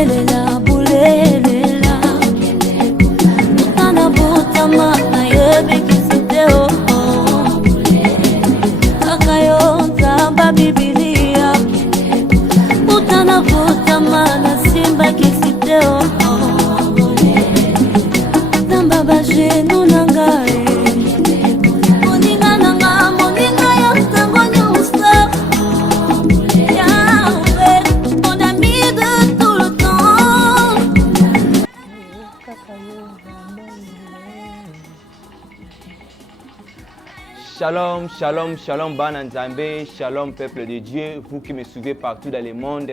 bulelela bulelela Utana butama na yebikisiteo Akayonza mba Biblia Utana butama na simba kisiteo Namba bajenu nangae Moninga nanga moninga ya tango nyusa Yahweh, mon ami de tout le temps Shalom, shalom, shalom, Bana Nzambe, shalom peuple de Dieu, vous qui me suivez partout dans le monde,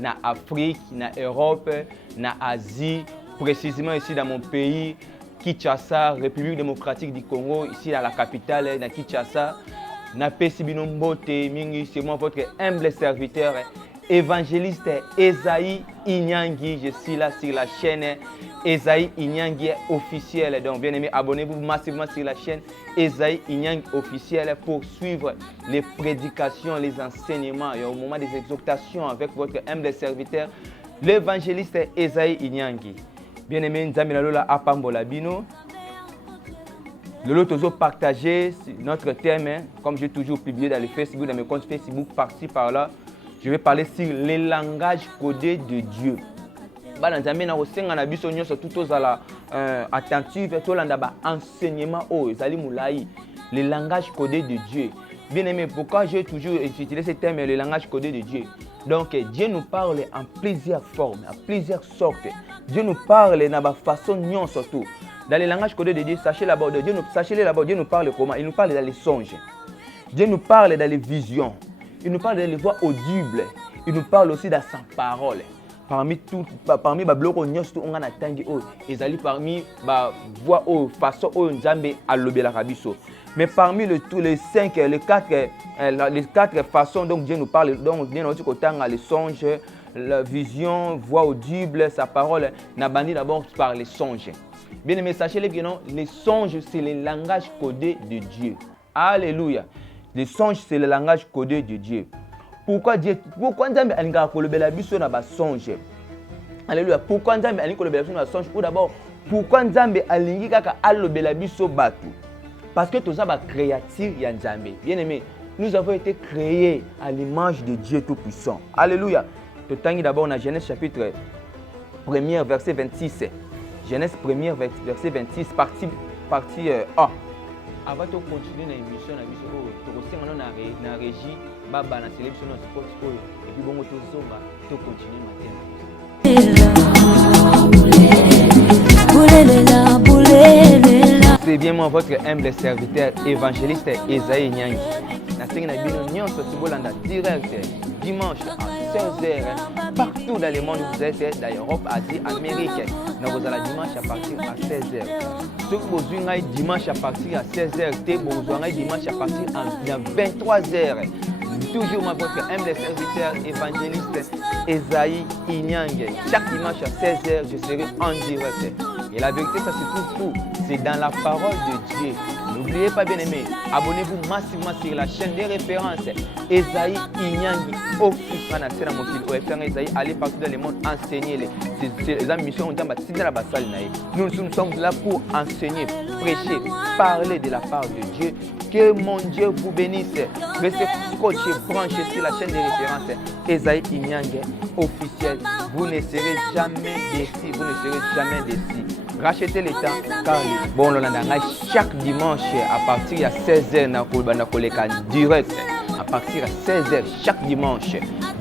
na Afrique, na Europe, na Asie, précisément ici dans mon pays, Kinshasa, République démocratique du Congo, ici dans la capitale, na Kinshasa, na Pesibino Mbote, Mingi, c'est moi votre humble serviteur, évangéliste Esaïe Inyangi, je suis là sur la chaîne Esaïe Inyangi officiel. Donc bien aimé, abonnez-vous massivement sur la chaîne Esaïe Inyangi officiel pour suivre les prédications, les enseignements et au moment des exhortations avec votre humble serviteur, l'évangéliste Esaïe Inyangi. Bien aimé, Nzambe Lola Apambola Bino. Lolo toujours partager notre thème, comme j'ai toujours publié dans les Facebook, dans mes comptes Facebook, par-ci par-là. Je vais parler sur les langages codés de Dieu. Bana Nzambe na kosenga na biso nyonso tout ozala attentif to landa ba enseignement o ezali mulai, les langages codés de Dieu. Bien aimé, pourquoi j'ai toujours utilisé ce thème, les langages codés de Dieu? Donc Dieu nous parle en plusieurs formes, en plusieurs sortes. Dieu nous parle na ba façon nyonso tout. Dans les langages codés de Dieu, sachez d'abord Dieu nous parle comment? Il nous parle dans les songes. Dieu nous parle dans les visions. Il nous parle dans les voix audibles. Il nous parle aussi dans sa parole. Parmi les blocs, on a attendu parmi les voix façon Nzambe alobela kabiso. Mais parmi les quatre façons dont Dieu nous parle, donc Dieu nous parle les songes, la vision, voix audible, sa parole, n'a bandit d'abord par les songes. Bien aimé, sachez-le que non, les songes c'est le langage codé de Dieu. Alléluia. Les songes c'est le langage codé de Dieu. Pourquoi Nzambe alingaka kolobela biso na ba songe? Alléluia. Pourquoi Nzambe alingaka kolobela biso na ba songe? Ou d'abord, pourquoi Nzambe alingi kaka alobela biso batu? Parce que tous ba créature ya Nzambe. Bien aimé, nous avons été créés à l'image de Dieu tout-puissant. Alléluia. Totangi d'abord na Genèse chapitre 1er verset 26. Genèse 1er verset 26 partie 1. Avant de continuer dans l'émission, na régie, baba na sélection na sport et puis bon to continuer maintenant. C'est bien moi votre humble serviteur évangéliste Esaïe Nyangi. Na sengi na bino nyonso tibolanda direct dimanche à 16h partout dans le monde où vous êtes, dans l'Europe, Asie, Amérique. Nous allons dimanche à partir à 16h. Si vous avez dimanche à partir à 16h, vous avez dimanche à partir à 23h. Toujours votre humble serviteur évangéliste Esaïe Inyangi. Chaque dimanche à 16h, je serai en direct. Et la vérité, ça se trouve où? C'est dans la parole de Dieu. N'oubliez pas, bien aimé, abonnez-vous massivement sur la chaîne des références Esaïe Inyangi officiel. Allez partout dans le monde, enseignez-les. Ces missions, nous sommes là pour enseigner, prêcher, parler de la part de Dieu. Que mon Dieu vous bénisse. Restez scotchés, branchés sur la chaîne des références Esaïe Inyangi officiel. Vous ne serez jamais déçus. Vous ne serez jamais déçus. Rachetez les temps car bon chaque dimanche à partir de 16h direct à partir de 16h chaque dimanche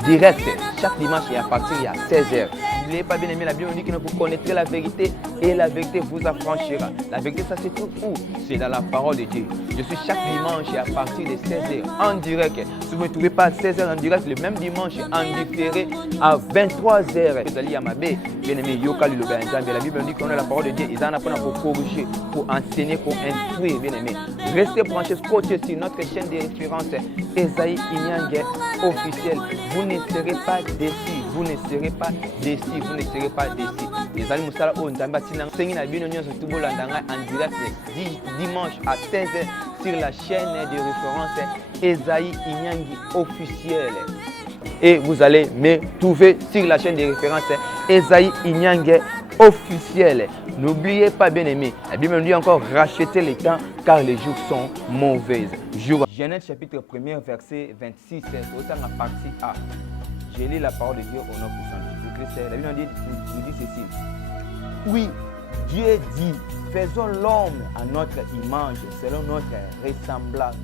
direct chaque dimanche et à partir de 16h. N'oubliez pas, bien aimé, la Bible dit que vous connaîtrez la vérité et la vérité vous affranchira. La vérité, ça se trouve où? C'est dans la parole de Dieu. Je suis chaque dimanche et à partir de 16h en direct. Si vous ne trouvez pas à 16h en direct, le même dimanche en différé à 23h. Vous allez à ma baie, bien aimé, Yoka Luloba Nzambe. La Bible dit qu'on a la parole de Dieu. Ils en ont pour corriger, pour enseigner, pour instruire, bien aimé. Restez branchés, scotchés sur notre chaîne de référence Esaïe Inyangi officiel. Vous ne serez pas déçus. Vous ne serez pas déçus. Vous ne serez pas déçus. Les amis, Moussala, on Nzamba, Tinang, na Bino, surtout en direct dimanche à 16h sur la chaîne de référence Esaïe Inyangi officiel. Et vous allez me trouver sur la chaîne de référence Esaïe Inyange officiel. N'oubliez pas, bien aimé, la Bible nous dit encore rachetez les temps car les jours sont mauvais. Genèse chapitre 1er verset 26, c'est la partie A. J'ai lu la parole de Dieu au nom puissant de Jésus-Christ. La Bible nous dit ceci. Oui, Dieu dit, faisons l'homme à notre image, selon notre ressemblance.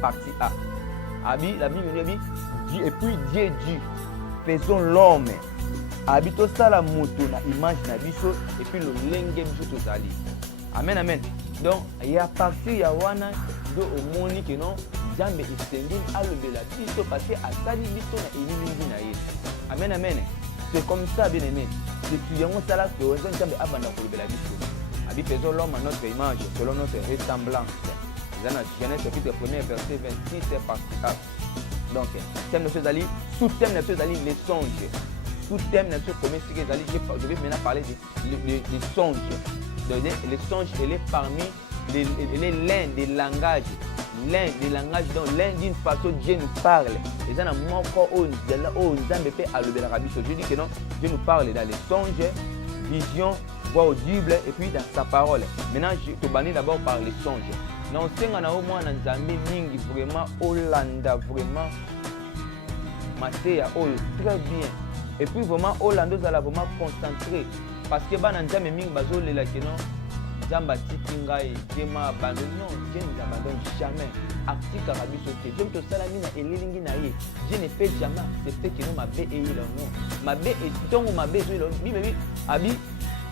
Partie A. La Bible nous dit, et puis Dieu dit, faisons l'homme. Habito sala moto na image na biso et puis le lenge biso tozali. Amen, amen. Donc, il y a parti ya wana do omoni que non, Nzambe esengi alobela biso parce que asali biso na elilingi na ye. Amen, amen. C'est comme ça, bien aimé. C'est tu yango sala que Nzambe abanda kolobela biso. Abi faisons l'homme à notre image selon notre ressemblance. Dans Genèse chapitre 1er verset 26 c'est parti A. Donc, thème de ce ali, sous-thème de ce ali les songes. Sous-thème de ce premier cycle, je vais maintenant parler des songes. Les songes, elle est parmi l'un des langages. L'un des langages, donc l'un d'une façon Dieu nous parle. Les gens n'ont encore je dis que non, Dieu nous parle dans les songes, visions, voix audibles et puis dans sa parole. Maintenant, je te bannis d'abord par les songes. Non, c'est un au moins un Nzambe mingi vraiment Hollanda vraiment Matéa très bien. Et puis vraiment Hollanda ça vraiment concentré parce que ban Nzambe mingi bazo le la que non Nzamba tikinga et Diema abandonne non Dieu ne abandonne jamais. Artika rabi sauté. Dieu te salami na elilingi na ye. Dieu ne fait jamais c'est fait que non ma bé et il non. Ma bé et donc ma bé zo bibi abi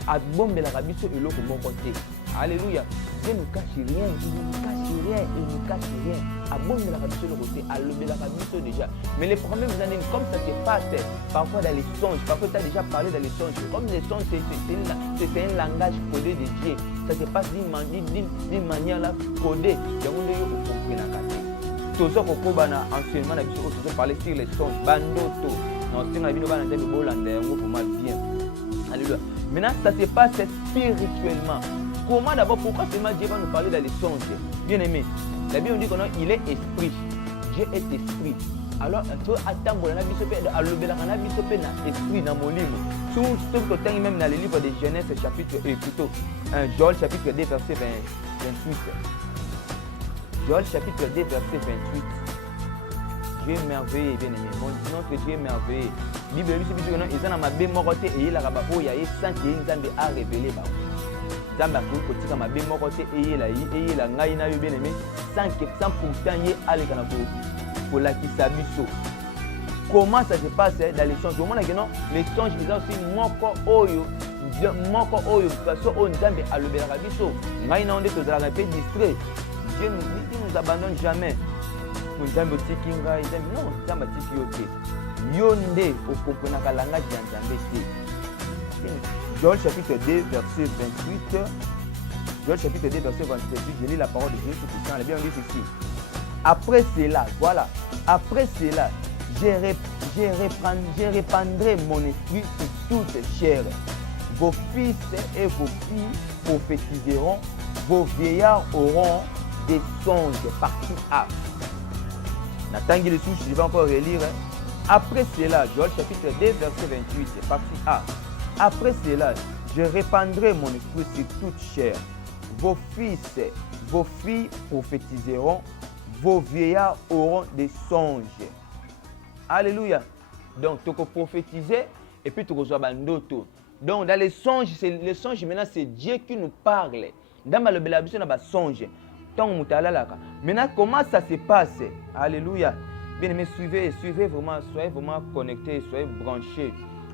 abombe la rabi so eloko mon côté. Alléluia. Dieu ne cache rien, il ne cache rien, il ne cache rien. Abonne la radio sur le côté, allume la radio déjà. Mais les premiers années, comme ça se passe parfois dans les songes, parfois tu as déjà parlé dans les songes. Comme les songes, c'est un langage codé de Dieu. Ça se passe d'une manière là codée. Il y a un monde qui comprend la carte. Tout ça, anciennement, on a parlé sur les songes. Bandoto. Non, c'est un video qui est bien. Alléluia. Maintenant, ça se passe spirituellement. Comment d'abord, pourquoi seulement Dieu va nous parler dans les songes? Bien aimé, la Bible dit qu'il est esprit. Dieu est esprit. Alors, il faut attendre la esprit dans mon livre. Tout le temps, même dans le livre de Genèse, chapitre, plutôt, Joël chapitre 2, verset 28. Joël chapitre 2, verset 28. Dieu est merveilleux, bien aimé. Notre Dieu est merveilleux. La Bible dit que ils ont ma bémoroté et il a sans qu'il y a révélé. Nzambe akotika mabe moko te eyela ngai na yo bien aimé sans pourtant ye aleka na kolakisa biso. Comment ça se passe dans les songes? Comment non les songes ils ont aussi moko oyo façon oyo Nzambe alobelaka biso ngai na onde tozalaka pe distrait. Dieu nous abandonne jamais. Nzambe otiki ngai non Nzambe atiki yo te yo nde okomprenaka langage ya Nzambe te. Joël chapitre 2, verset 28. Joël chapitre 2, verset 28. Je lis la parole de Dieu Tout-Puissant. La Bible dit ceci. Après cela, voilà. Après cela, je répandrai mon esprit sur toute chair. Vos fils et vos filles prophétiseront. Vos vieillards auront des songes. Partie A. Nathan Guy je vais encore relire. Après cela, Joël chapitre 2, verset 28. Partie A. Après cela, je répandrai mon esprit sur toute chair. Vos fils, vos filles prophétiseront. Vos vieillards auront des songes. Alléluia. Donc, tu peux prophétiser et puis tu reçois bandoto. Donc, dans les songes maintenant, c'est Dieu qui nous parle. Dans le belabus, on a des songes. Maintenant, comment ça se passe? Alléluia. Bien aimé, suivez vraiment, soyez vraiment connectés, soyez branchés.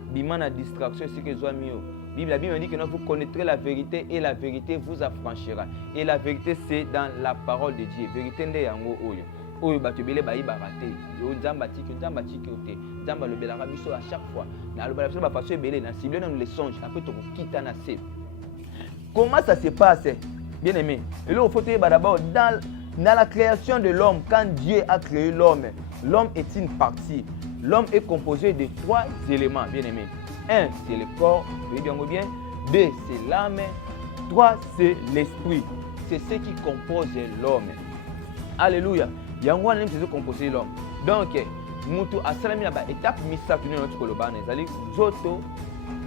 Bima na distraction, c'est que soit mieux. La Bible dit que vous connaîtrez la vérité et la vérité vous affranchira. Et la vérité, c'est dans la parole de Dieu. Vérité nde yango oyo. Oyo batubele bayi barate. Yo nzamba tiki ote. Nzamba le belaka biso à chaque fois. Na le belaka biso ba façon belé na ciblé dans les songes. Après to kita na se. Comment ça se passe? Bien aimé. Et là il faut te d'abord dans la création de l'homme, quand Dieu a créé l'homme, l'homme est une partie. L'homme est composé de 3 éléments, bien aimés. 1, c'est le corps, vous voyez bien. 2, c'est l'âme. 3, c'est l'esprit. C'est ce qui compose l'homme. Alléluia. Il y a un qui compose l'homme. Donc, Moutou a salami la étape misakune notre kolobane. C'est-à-dire, Zoto,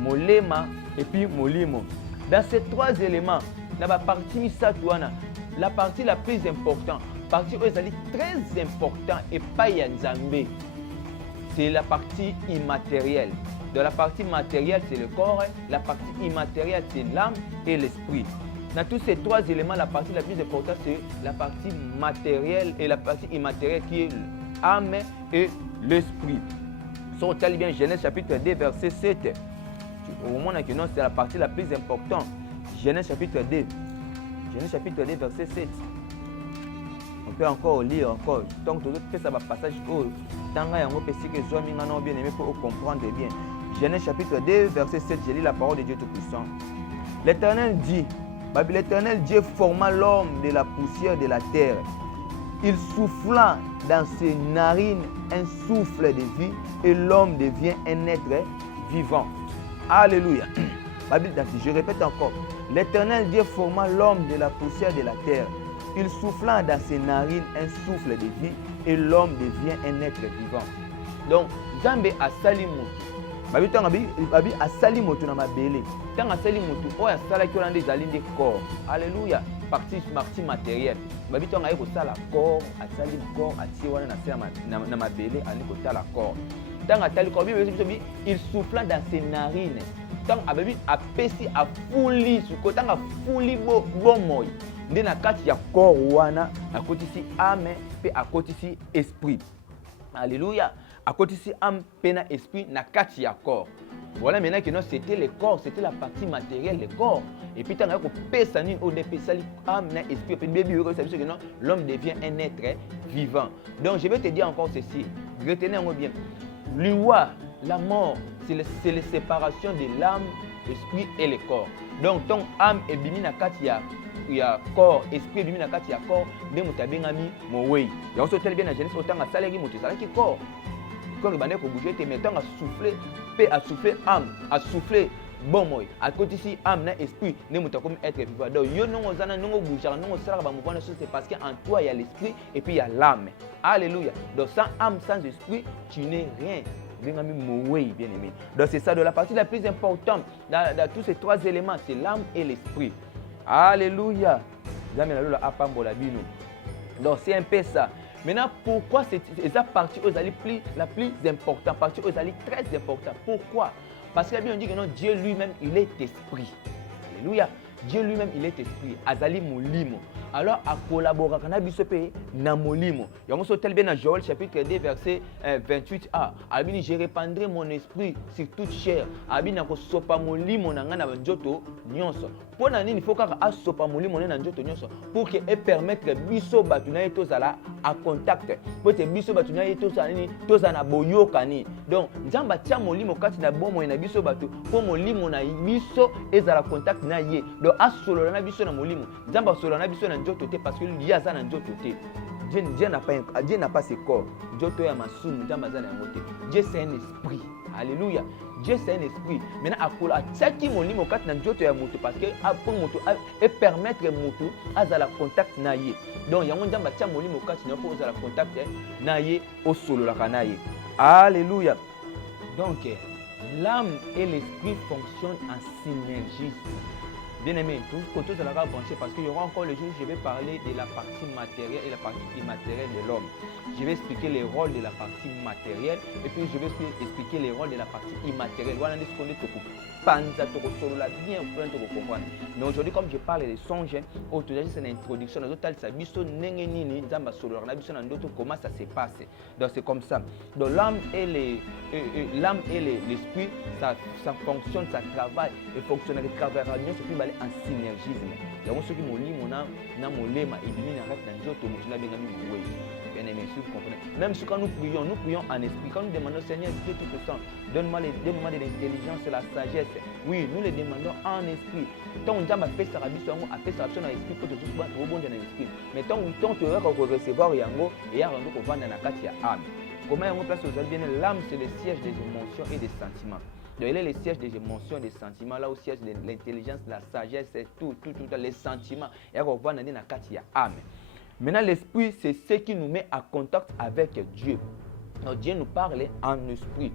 molema et puis molimo. Dans ces trois éléments, la partie misatuana, la partie la plus importante, partie où elle est très important et pas Yanzambe, c'est la partie immatérielle. Dans la partie matérielle, c'est le corps, la partie immatérielle, c'est l'âme et l'esprit. Dans tous ces trois éléments, la partie la plus importante, c'est la partie matérielle et la partie immatérielle qui est l'âme et l'esprit. Si on lit bien Genèse chapitre 2, verset 7, au moment où c'est la partie la plus importante. Genèse chapitre 2. Genèse chapitre 2, verset 7. On peut encore lire encore. Donc, tout fait ça passage où tant que bien aimé pour comprendre bien. Genèse chapitre 2, verset 7, je lis la parole de Dieu Tout-Puissant. L'Éternel dit, l'Éternel Dieu forma l'homme de la poussière de la terre. Il souffla dans ses narines un souffle de vie et l'homme devient un être vivant. Alléluia. Je répète encore. L'Éternel Dieu forma l'homme de la poussière de la terre. Il souffla dans ses narines un souffle de vie et l'homme devient un être vivant. Donc, Zambé a sali mutu. Babi a sali mutu na mabele. Tant a sali mutu, o a sala ki olande zali de corps. Alléluia. Partie matérielle. Babi tanga eko sala corps, a sali corps, a ti wana na mabele ani ko tala corps. Tant a tali corps, il souffla dans ses narines. Tant a babi a pesi a fuli suko, tant a fuli bo moy. Nde na kati ya corps wana akotisi âme pe akotisi esprit. Alléluia. Akotisi âme pe na esprit na kati ya corps. Voilà maintenant que non, c'était le corps, c'était la partie matérielle, le corps. Et puis tant que pesa nini au dépensali âme na esprit, puis bébé ça veut dire que non, l'homme devient un être vivant. Donc je vais te dire encore ceci. Retenez-moi bien. L'iwa, la mort, c'est la séparation de l'âme, l'esprit et le corps. Donc ton âme est bimi na kati ya corps, esprit bimi na kati ya corps, nde mutabengami mowei. Ya oso tel bien na Genèse autant a salaki mutu salaki corps. Quand le bandé ko bouger te mettant à souffler, paix à souffler âme, à souffler bon moi. À côté ici âme na esprit, ne muta comme être vivant. Donc yo non ozana non bouger, non osala ba mouvement c'est parce qu'en toi il y a l'esprit et puis il y a l'âme. Alléluia. Donc sans âme, sans esprit, tu n'es rien. Bien aimé. Donc c'est ça de la partie la plus importante dans tous ces trois éléments, c'est l'âme et l'esprit. Alléluia. Donc c'est un peu ça. Maintenant, pourquoi c'est la partie la plus importante, partie très importante. Pourquoi? Parce que la Bible dit que non, Dieu lui-même, il est esprit. Alléluia. Dieu lui-même, il est esprit. Azali molimo. Alors, à collaborer avec Nabisope, na molimo. Il y a un tel bien dans Joël chapitre 2, verset 28a. Abini, je répandrai mon esprit sur toute chair. Abini, na ko sopa molimo na ngana banjoto nyonso. Pour nani, il faut qu'à sopa molimo na njoto nyonso pour que et permettre biso batuna eto zala à contact. Pour que biso batuna eto zala ni toza na boyoka ni. Donc, nzamba tia molimo kati na bomo na biso batu pour molimo na biso ezala contact na ye. Donc, asolo na biso na molimo. Nzamba solo na biso na njoto te parce que lui a na njoto te. Dieu n'a pas ce corps. Njoto ya masumu nzamba za na ngote. Dieu c'est un esprit. Alléluia. Dieu c'est un esprit. Maintenant akola tsaki molimo kati na njoto ya moto parce que pour moto et permettre moto azala contact na ye. Donc yango nzamba tia molimo kati na pour azala contact na ye au solo la kana ye. Alléluia. Donc l'âme et l'esprit fonctionnent en synergie. Bien aimé, tout ça va brancher parce qu'il y aura encore le jour où je vais parler de la partie matérielle et la partie immatérielle de l'homme. Je vais expliquer les rôles de la partie matérielle et puis je vais expliquer les rôles de la partie immatérielle. Voilà ce qu'on est bien comprendre. Mais aujourd'hui, comme je parle des songes, c'est une introduction. Comment ça se passe. Donc c'est comme ça. Donc l'âme et l'esprit, ça fonctionne, ça travaille et fonctionne avec travail en synergisme. Il y a ceux qui m'ont dit na molema et bien aimé, si vous comprenez. Même si quand nous prions en esprit, quand nous demandons Seigneur Dieu Tout-Puissant, donne-moi de l'intelligence et la sagesse. Oui, nous les demandons en esprit. Tant on a fait ça, on a fait ça dans l'esprit pour que tout soit rebondir dans l'esprit. Mais tant tu auras recevoir yango et y a rendu qu'on va dans la carte âme. Comment on place aux bien l'âme, c'est le siège des émotions et des sentiments. Donc, il est le siège des émotions, des sentiments, là où siège de l'intelligence, la sagesse, tout, les sentiments. Et on va dans la carte âme. Maintenant, l'esprit, c'est ce qui nous met en contact avec Dieu. Donc, Dieu nous parle en esprit.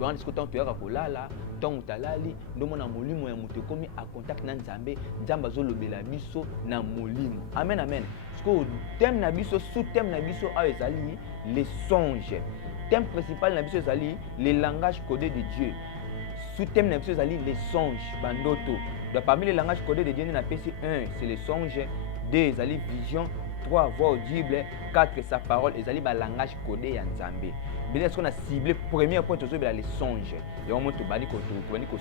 pendant ce temps toyaka kolala ntango talali ndomona molimo ya moto ekomi a contact na nzambe nzambe azolobela biso na molimo. Amen amen. Siko thème na biso sous thème na biso ayo ezali les songes. Thème principal na biso ezali les langages codés de Dieu. Sous thème na biso ezali les songes bandoto. Donc parmi les langages codés de Dieu na PC 1 c'est les songes, 2 ezali vision, 3 voix audible, 4 sa parole ezali ba langage codé ya nzambe. Bien est-ce qu'on a ciblé premier point toujours les songes. Et on monte bani ko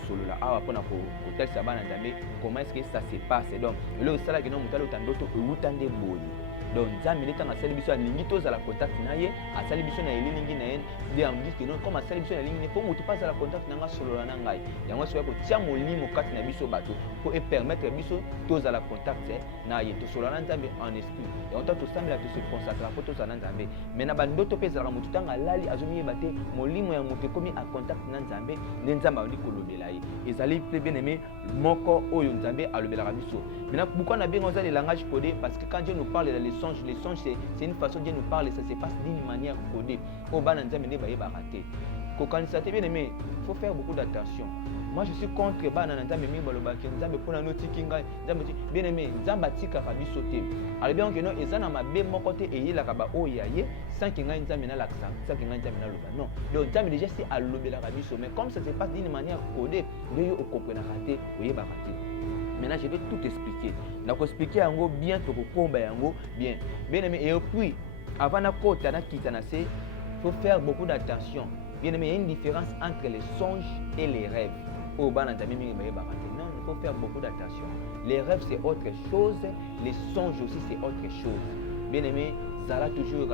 solo là ah pona ko tel sabana nzambe comment est-ce que ça se passe donc le sala que non mutalo tandoto utande boyi. Donc nzambe leta na sala biso alingi tozala contact na ye asali biso na elingi na ye de on dit que non comme asali biso na elingi ne po mutu pas la contact na nga solo na ngai yango so ko tia molimo kati na biso bato pour permettre biso tozala contact na ye to solo na nzambe en esprit et on t'a to sambela to se consacrer pour tozala nzambe mais na bandoto peza la mutu tanga lali azomi bate molimo ya mutu komi a contact na nzambe ne nzamba ndi kolobela ye ezali bien aimé moko oyo nzambe alobela biso. Maintenant pourquoi on a bien les langages codés parce que quand Dieu nous parle de les songes c'est une façon Dieu nous parle ça se passe d'une manière codée. Au bas nzambe ne ba yeba raté. Kokanisa te bien aimé, il faut faire beaucoup d'attention. Moi je suis contre bana nzambe mi balobaki nzambe pona noti kinga nzambe bien aimé nzamba tika ka biso te. Alors bien que non ezana mabe moko te eyela ka ba oya ye sans kinga nzambe na l'accent sans kinga nzambe na loba non. Donc nzambe déjà c'est à lobela ka biso mais comme ça se passe d'une manière codée, Dieu au comprendre raté oyeba raté. Maintenant, je vais tout expliquer. Je vais expliquer yango bien, to komba yango bien. Bien aimé, et puis, avant de kota na kitana il faut faire beaucoup d'attention. Bien aimé, il y a une différence entre les songes et les rêves. Oh, bah, non, il faut faire beaucoup d'attention. Les rêves, c'est autre chose. Les songes aussi, c'est autre chose. Bien aimé, ça va toujours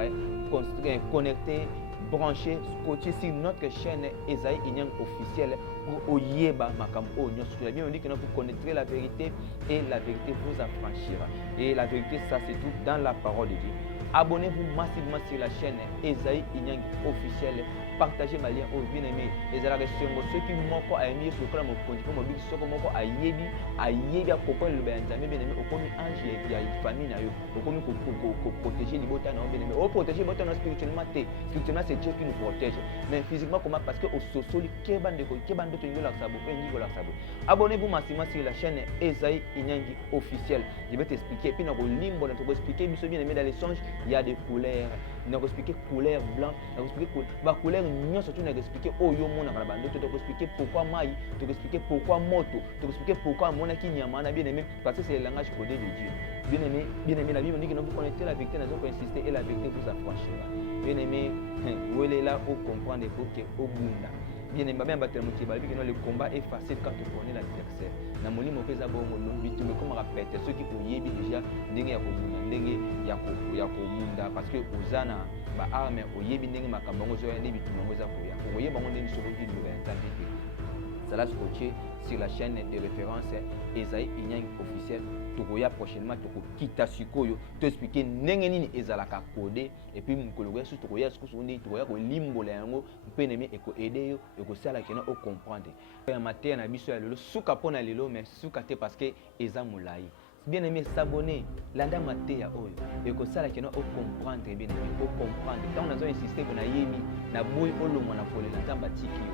connecté, branché, scotché sur notre chaîne Esaïe Inyang officielle pour Oyeba Makam Onyon. Bien, on dit que vous connaîtrez la vérité et la vérité vous affranchira. Et la vérité, ça se trouve dans la parole de Dieu. Abonnez-vous massivement sur la chaîne Esaïe Inyang officielle. Partagez ma lien au bien aimé. Et ça ceux qui m'ont aimé ce que mon conduit pour mobile, ceux qui m'ont aïebi à pourquoi le bien aimé, au premier ange et puis à une famille, au premier pour protéger les bottins, bien aimé. Au protéger les bottins spirituellement, c'est Dieu qui nous protège. Mais physiquement, comment parce que au sosoli, abonnez-vous massivement sur la chaîne Esaïe Inyangi officielle. Je vais t'expliquer. Et puis, dans le limbo, on va expliquer, bien aimé, dans les songes, il y a des couleurs. On va expliquer couleur blanc, on va expliquer couleur nous surtout on va expliquer oyo mona na bando to expliquer pourquoi mai, to expliquer pourquoi moto, to expliquer pourquoi mona ki nyama na bien aimé parce que c'est le langage codé de Dieu. Bien aimé la Bible dit que nous connecter la vérité nous allons insister et la vérité vous affranchira. Bien aimé, vous allez là au comprendre pour que au bunda. Bien aimé bien battre motivé parce que le combat est facile quand tu connais l'adversaire. Na molimo pesa bo molombi tu me comme répète ceux qui pour yebi déjà ndenge ya kobunda ndenge ya kobunda parce que uzana ba arme oyebi ndenge makambo ngo zo ya ndebi tumango za koya oyeba ngo ndenge soko ki loba nzambe te. Cela scotché sur la chaîne de référence Esaïe Inyang officiel tokoya prochainement tokokita sikoyo to expliquer ndenge nini ezalaka codé et puis mukolo ya su tokoya sikoso ndenge tokoya ko limbola yango mpe neme eko aider yo eko sala kena o comprendre ya matin na biso ya lelo suka pona lelo mais suka te parce que eza molai. Bien aimé, s'abonner, landa matéa oyo, et que ça la kena au comprendre bien aimé, au comprendre. Quand on a insisté qu'on a yémi, na boui olo mona pole na tamba tikio.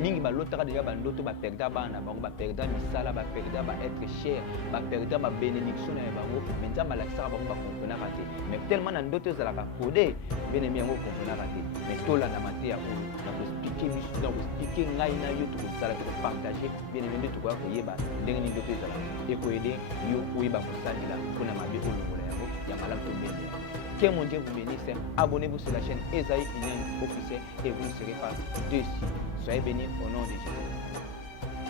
Mingi ba lotara déjà ba ndoto ba perda ba na bango ba perda misala ba perda ba être cher, ba perda ba bénédiction na bango, mais tamba la sara bango ba comprendre raté. Mais tellement na ndoto za la ka codé, bien aimé yango comprendre raté. Mais tola na matéa oyo, na ko expliquer biso, na ko expliquer ngai na yo to sala ko partager, bien aimé to ko yeba, ndenge ni ndoto za la. Et ko aider yo oyeba pour la mabe au que mon Dieu vous bénisse. Abonnez-vous sur la chaîne Esaïe Inyang officielle et vous ne serez pas déçus. Soyez bénis au nom de Jésus.